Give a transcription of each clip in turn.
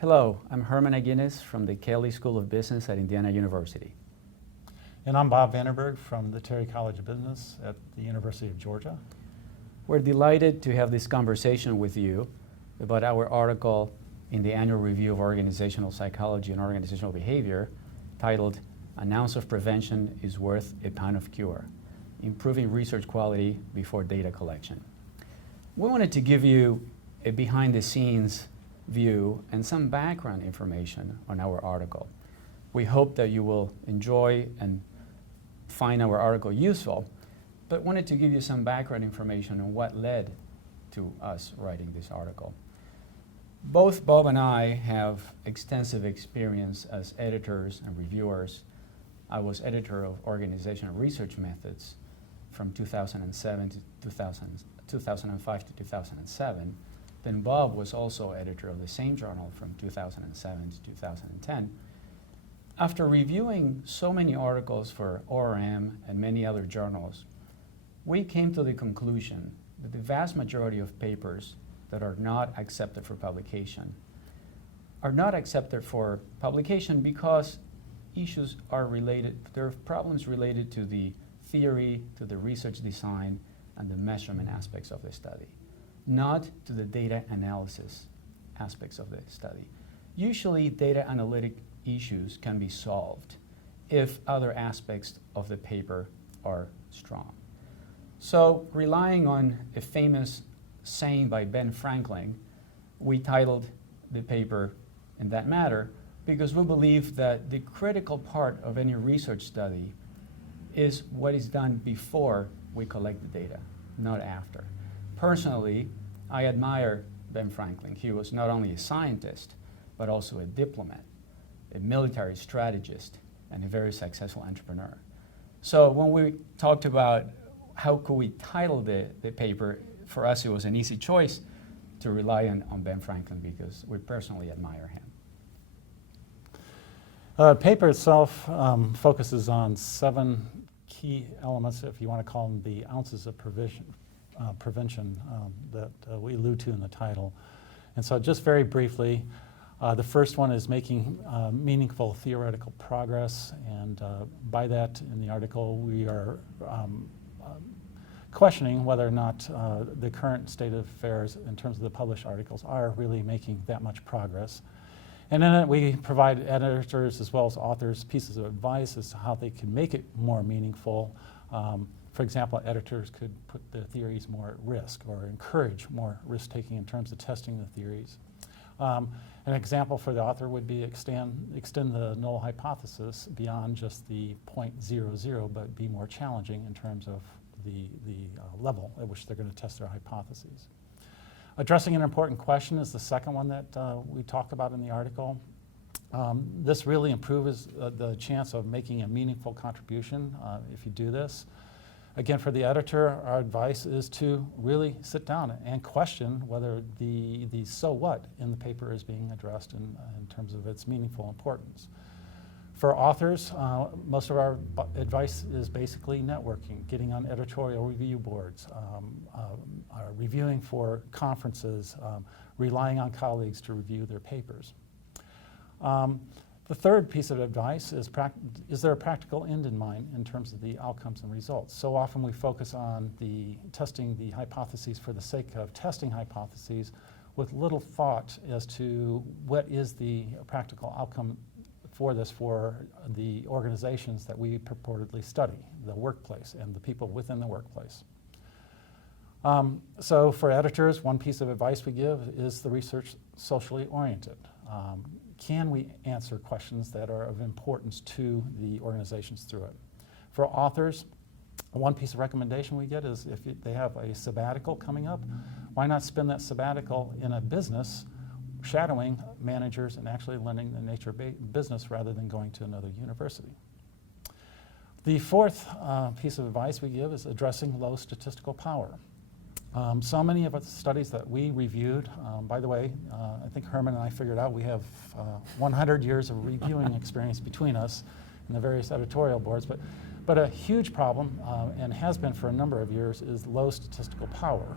Hello, I'm Herman Aguines from the Kelley School of Business at Indiana University. And I'm Bob Vanderberg from the Terry College of Business at the University of Georgia. We're delighted to have this conversation with you about our article in the Annual Review of Organizational Psychology and Organizational Behavior titled "An Ounce of Prevention is Worth a Pound of Cure: Improving Research Quality Before Data Collection." We wanted to give you a behind-the-scenes view and some background information on our article. We hope that you will enjoy and find our article useful, but wanted to give you some background information on what led to us writing this article. Both Bob and I have extensive experience as editors and reviewers. I was editor of Organizational Research Methods from 2007 to 2005 to 2007. Then Bob was also editor of the same journal from 2007 to 2010. After reviewing so many articles for ORM and many other journals, we came to the conclusion that the vast majority of papers that are not accepted for publication are not accepted for publication because issues are related, there are problems related to the theory, to the research design, and the measurement aspects of the study, not to the data analysis aspects of the study. Usually, data analytic issues can be solved if other aspects of the paper are strong. So, relying on a famous saying by Ben Franklin, we titled the paper in that matter because we believe that the critical part of any research study is what is done before we collect the data, not after. Personally, I admire Ben Franklin. He was not only a scientist, but also a diplomat, a military strategist, and a very successful entrepreneur. So when we talked about how could we title the paper, for us it was an easy choice to rely on Ben Franklin because we personally admire him. The paper itself focuses on 7 key elements, if you want to call them the ounces of prevention that we allude to in the title. And so just very briefly, the first one is making meaningful theoretical progress, and by that in the article we are questioning whether or not the current state of affairs in terms of the published articles are really making that much progress. And in it we provide editors as well as authors pieces of advice as to how they can make it more meaningful. For example, editors could put the theories more at risk or encourage more risk-taking in terms of testing the theories. An example for the author would be extend the null hypothesis beyond just the 0.00, but be more challenging in terms of the level at which they're going to test their hypotheses. Addressing an important question is the second one that we talk about in the article. This really improves the chance of making a meaningful contribution if you do this. Again, for the editor, our advice is to really sit down and question whether the so what in the paper is being addressed in terms of its meaningful importance. For authors, most of our advice is basically networking, getting on editorial review boards, reviewing for conferences, relying on colleagues to review their papers. The third piece of advice is there a practical end in mind in terms of the outcomes and results? So often we focus on testing the hypotheses for the sake of testing hypotheses with little thought as to what is the practical outcome for this for the organizations that we purportedly study, the workplace and the people within the workplace. So for editors, one piece of advice we give is the research socially oriented. Can we answer questions that are of importance to the organizations through it? For authors, one piece of recommendation we get is if they have a sabbatical coming up, why not spend that sabbatical in a business shadowing managers and actually learning the nature of business rather than going to another university. The fourth piece of advice we give is addressing low statistical power. So many of the studies that we reviewed, by the way, I think Herman and I figured out we have 100 years of reviewing experience between us in the various editorial boards, but a huge problem, and has been for a number of years, is low statistical power.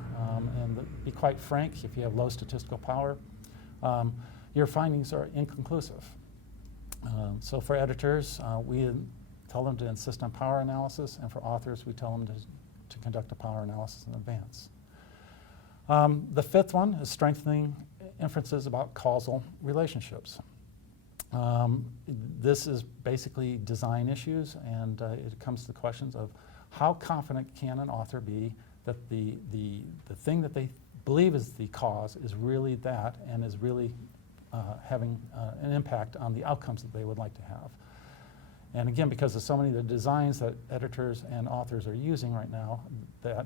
And to be quite frank, if you have low statistical power, your findings are inconclusive. So for editors, we tell them to insist on power analysis, and for authors, we tell them to conduct a power analysis in advance. The fifth one is strengthening inferences about causal relationships. This is basically design issues, and it comes to the questions of how confident can an author be that the thing that they believe is the cause is really that and is really having an impact on the outcomes that they would like to have. And again, because of so many of the designs that editors and authors are using right now, that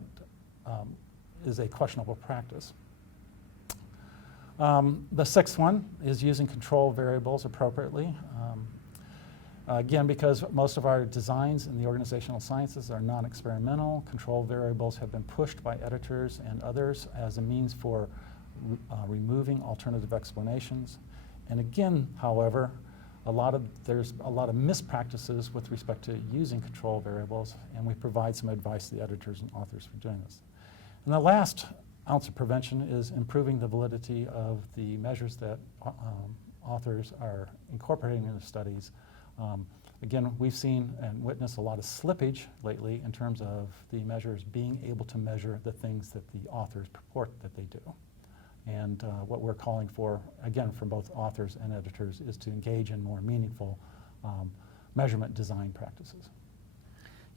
is a questionable practice. The sixth one is using control variables appropriately. Again, because most of our designs in the organizational sciences are non-experimental, control variables have been pushed by editors and others as a means for removing alternative explanations. And again, however, there's a lot of mispractices with respect to using control variables, and we provide some advice to the editors and authors for doing this. And the last ounce of prevention is improving the validity of the measures that authors are incorporating in their studies. Again, we've seen and witnessed a lot of slippage lately in terms of the measures being able to measure the things that the authors purport that they do. And what we're calling for, again, from both authors and editors, is to engage in more meaningful measurement design practices.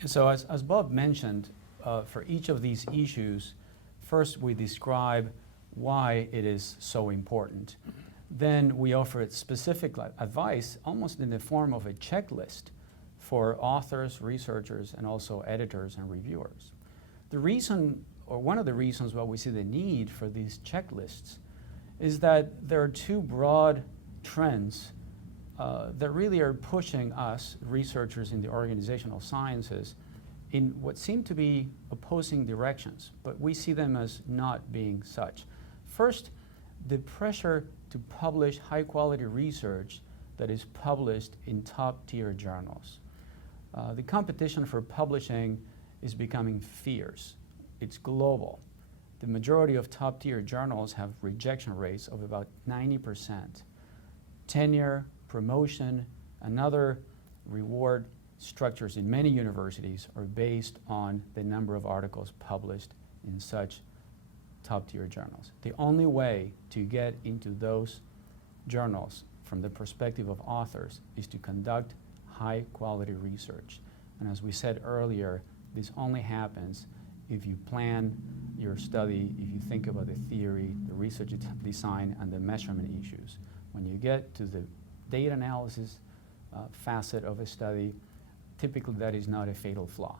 And so as Bob mentioned, for each of these issues, first we describe why it is so important. Then we offer specific advice, almost in the form of a checklist for authors, researchers, and also editors and reviewers. The reason, or one of the reasons why we see the need for these checklists, is that there are two broad trends that really are pushing us, researchers in the organizational sciences, in what seem to be opposing directions, but we see them as not being such. First, the pressure to publish high-quality research that is published in top-tier journals. The competition for publishing is becoming fierce. It's global. The majority of top-tier journals have rejection rates of about 90%. Tenure, promotion, and other reward structures in many universities are based on the number of articles published in such top-tier journals. The only way to get into those journals from the perspective of authors is to conduct high-quality research. And as we said earlier, this only happens if you plan your study, if you think about the theory, the research design, and the measurement issues. When you get to the data analysis facet of a study, typically that is not a fatal flaw.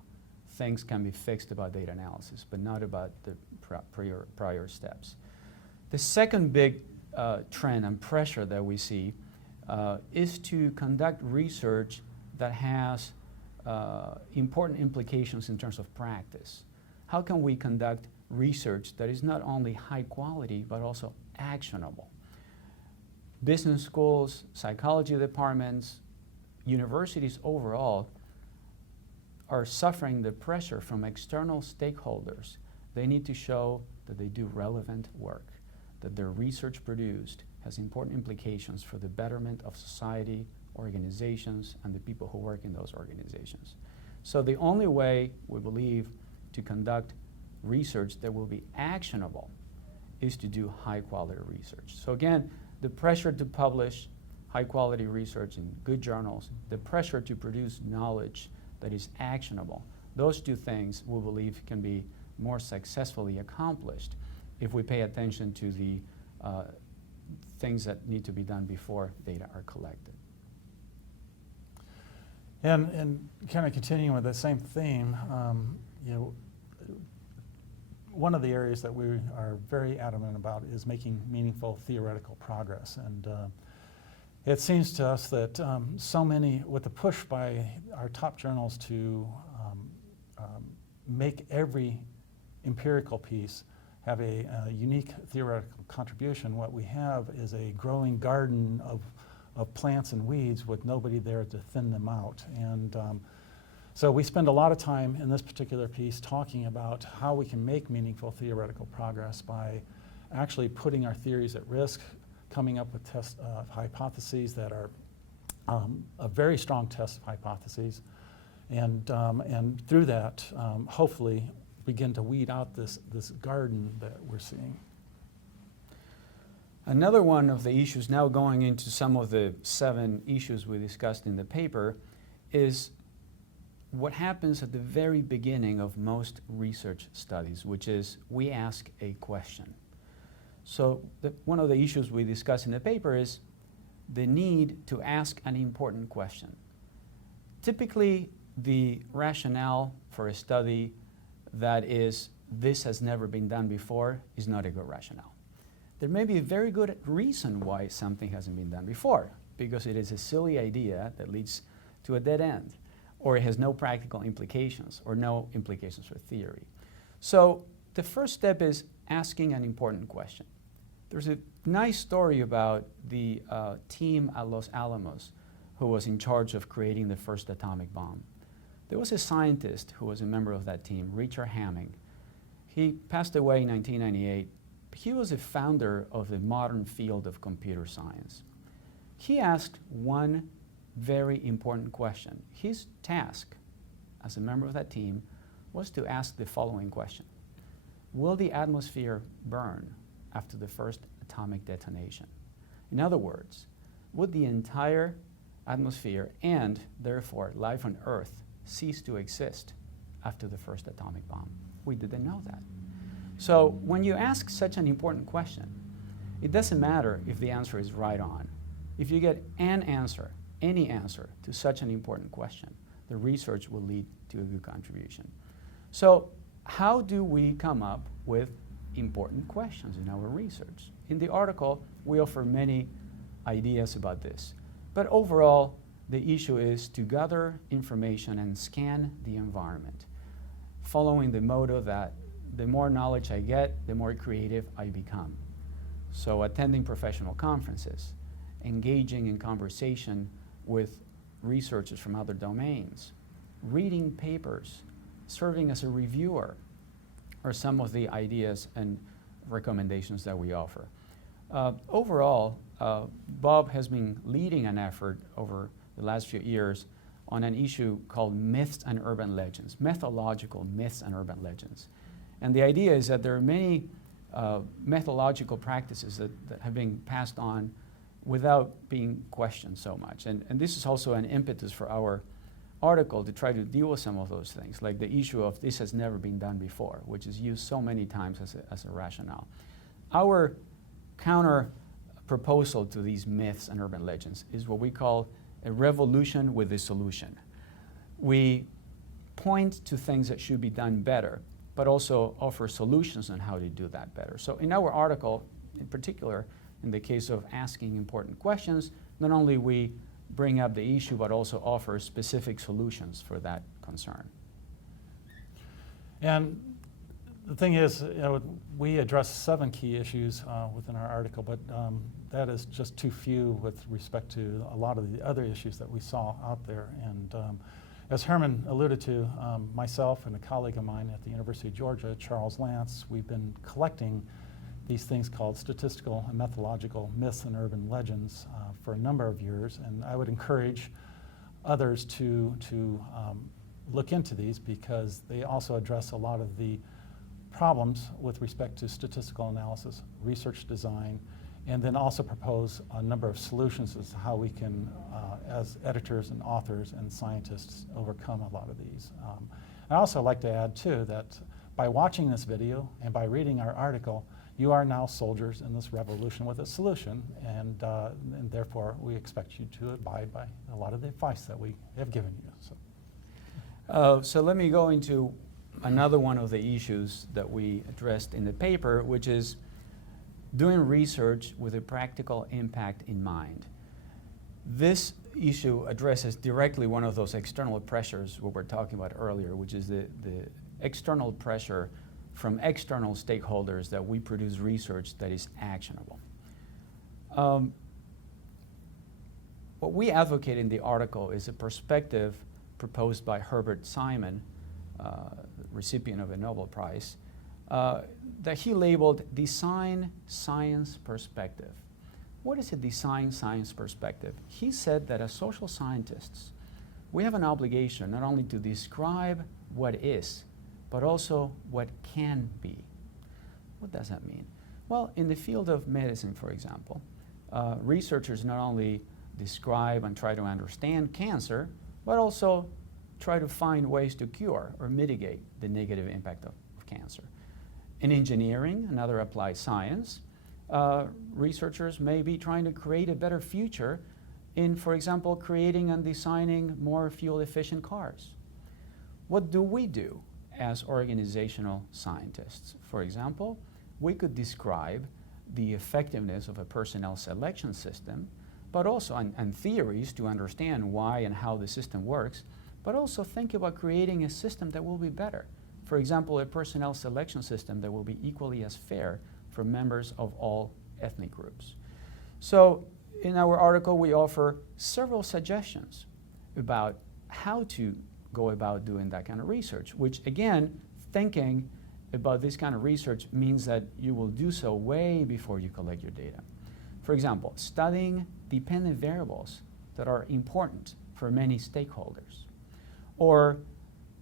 Things can be fixed about data analysis, but not about the prior steps. The second big trend and pressure that we see is to conduct research that has important implications in terms of practice. How can we conduct research that is not only high quality, but also actionable? Business schools, psychology departments, universities overall are suffering the pressure from external stakeholders. They need to show that they do relevant work, that their research produced has important implications for the betterment of society, organizations, and the people who work in those organizations. So the only way, we believe, to conduct research that will be actionable is to do high-quality research. So again, the pressure to publish high-quality research in good journals, the pressure to produce knowledge that is actionable, those two things we believe can be more successfully accomplished if we pay attention to the things that need to be done before data are collected. And kind of continuing with the same theme, one of the areas that we are very adamant about is making meaningful theoretical progress. And it seems to us that so many, with the push by our top journals to make every empirical piece have a unique theoretical contribution, what we have is a growing garden of plants and weeds with nobody there to thin them out. And so we spend a lot of time in this particular piece talking about how we can make meaningful theoretical progress by actually putting our theories at risk, coming up with hypotheses that are a very strong test of hypotheses, and through that, hopefully, begin to weed out this garden that we're seeing. Another one of the issues, now going into some of the 7 issues we discussed in the paper, is what happens at the very beginning of most research studies, which is we ask a question. So one of the issues we discuss in the paper is the need to ask an important question. Typically, the rationale for a study that is, this has never been done before, is not a good rationale. There may be a very good reason why something hasn't been done before, because it is a silly idea that leads to a dead end, or it has no practical implications, or no implications for theory. So the first step is asking an important question. There's a nice story about the team at Los Alamos who was in charge of creating the first atomic bomb. There was a scientist who was a member of that team, Richard Hamming. He passed away in 1998. He was a founder of the modern field of computer science. He asked one very important question. His task as a member of that team was to ask the following question: will the atmosphere burn after the first atomic detonation? In other words, would the entire atmosphere and therefore life on Earth cease to exist after the first atomic bomb? We didn't know that. So when you ask such an important question, it doesn't matter if the answer is right on. If you get an answer, any answer to such an important question, the research will lead to a good contribution. So how do we come up with important questions in our research? In the article, we offer many ideas about this. But overall, the issue is to gather information and scan the environment, following the motto that the more knowledge I get, the more creative I become. So attending professional conferences, engaging in conversation with researchers from other domains, reading papers, serving as a reviewer, are some of the ideas and recommendations that we offer. Overall, Bob has been leading an effort over the last few years on an issue called myths and urban legends, methodological myths and urban legends. And the idea is that there are many methodological practices that have been passed on without being questioned so much. And this is also an impetus for our article to try to deal with some of those things, like the issue of this has never been done before, which is used so many times as a rationale. Our counter proposal to these myths and urban legends is what we call a revolution with a solution. We point to things that should be done better, but also offer solutions on how to do that better. So in our article, in particular, in the case of asking important questions, not only we bring up the issue, but also offer specific solutions for that concern. And the thing is, we address 7 key issues within our article, but that is just too few with respect to a lot of the other issues that we saw out there. And as Herman alluded to, myself and a colleague of mine at the University of Georgia, Charles Lance, we've been collecting these things called statistical and methodological myths and urban legends for a number of years. And I would encourage others to look into these, because they also address a lot of the problems with respect to statistical analysis, research design, and then also propose a number of solutions as to how we can, as editors and authors and scientists, overcome a lot of these. I also like to add, too, that by watching this video and by reading our article, you are now soldiers in this revolution with a solution, and therefore we expect you to abide by a lot of the advice that we have given you. So let me go into another one of the issues that we addressed in the paper, which is doing research with a practical impact in mind. This issue addresses directly one of those external pressures we were talking about earlier, which is the external pressure from external stakeholders that we produce research that is actionable. What we advocate in the article is a perspective proposed by Herbert Simon, recipient of a Nobel Prize, that he labeled Design Science Perspective. what is a design science perspective? He said that as social scientists, we have an obligation not only to describe what is, but also what can be. What does that mean? Well, in the field of medicine, for example, researchers not only describe and try to understand cancer, but also try to find ways to cure or mitigate the negative impact of cancer. In engineering, another applied science, researchers may be trying to create a better future in, for example, creating and designing more fuel-efficient cars. What do we do as organizational scientists? For example, we could describe the effectiveness of a personnel selection system, but also, and theories to understand why and how the system works, but also think about creating a system that will be better. For example, a personnel selection system that will be equally as fair for members of all ethnic groups. So in our article, we offer several suggestions about how to go about doing that kind of research, which again, thinking about this kind of research means that you will do so way before you collect your data. For example, studying dependent variables that are important for many stakeholders, or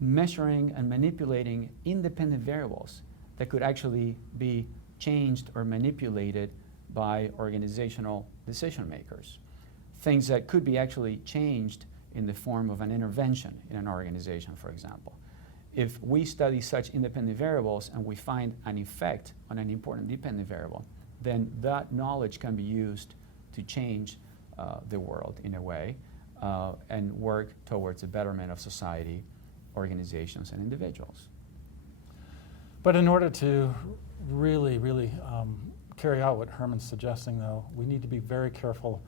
measuring and manipulating independent variables that could actually be changed or manipulated by organizational decision makers. Things that could be actually changed in the form of an intervention in an organization, for example. If we study such independent variables and we find an effect on an important dependent variable, then that knowledge can be used to change the world in a way and work towards the betterment of society, organizations, and individuals. But in order to really carry out what Herman's suggesting, though, we need to be very careful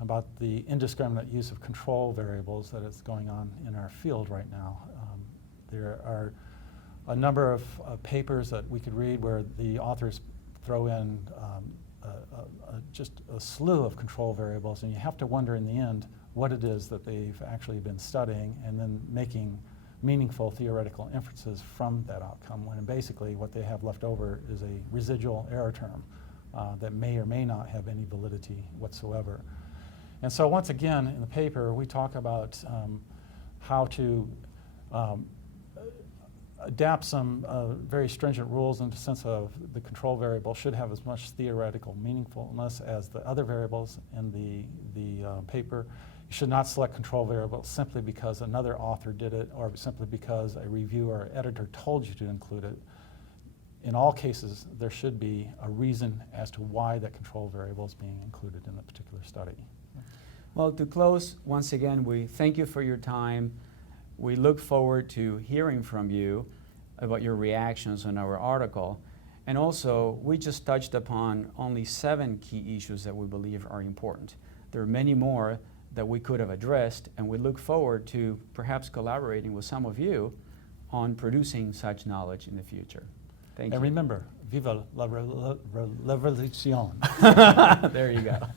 about the indiscriminate use of control variables that is going on in our field right now. There are a number of papers that we could read where the authors throw in just a slew of control variables, and you have to wonder in the end what it is that they've actually been studying and then making meaningful theoretical inferences from that outcome, when basically what they have left over is a residual error term that may or may not have any validity whatsoever. And so once again, in the paper, we talk about how to adapt some very stringent rules in the sense of the control variable should have as much theoretical meaningfulness as the other variables in the paper. You should not select control variables simply because another author did it or simply because a reviewer or editor told you to include it. In all cases, there should be a reason as to why that control variable is being included in the particular study. Well, to close, once again, we thank you for your time. We look forward to hearing from you about your reactions on our article. And also, we just touched upon only 7 key issues that we believe are important. There are many more that we could have addressed, and we look forward to perhaps collaborating with some of you on producing such knowledge in the future. Thank you. And remember, viva la revolution. There you go.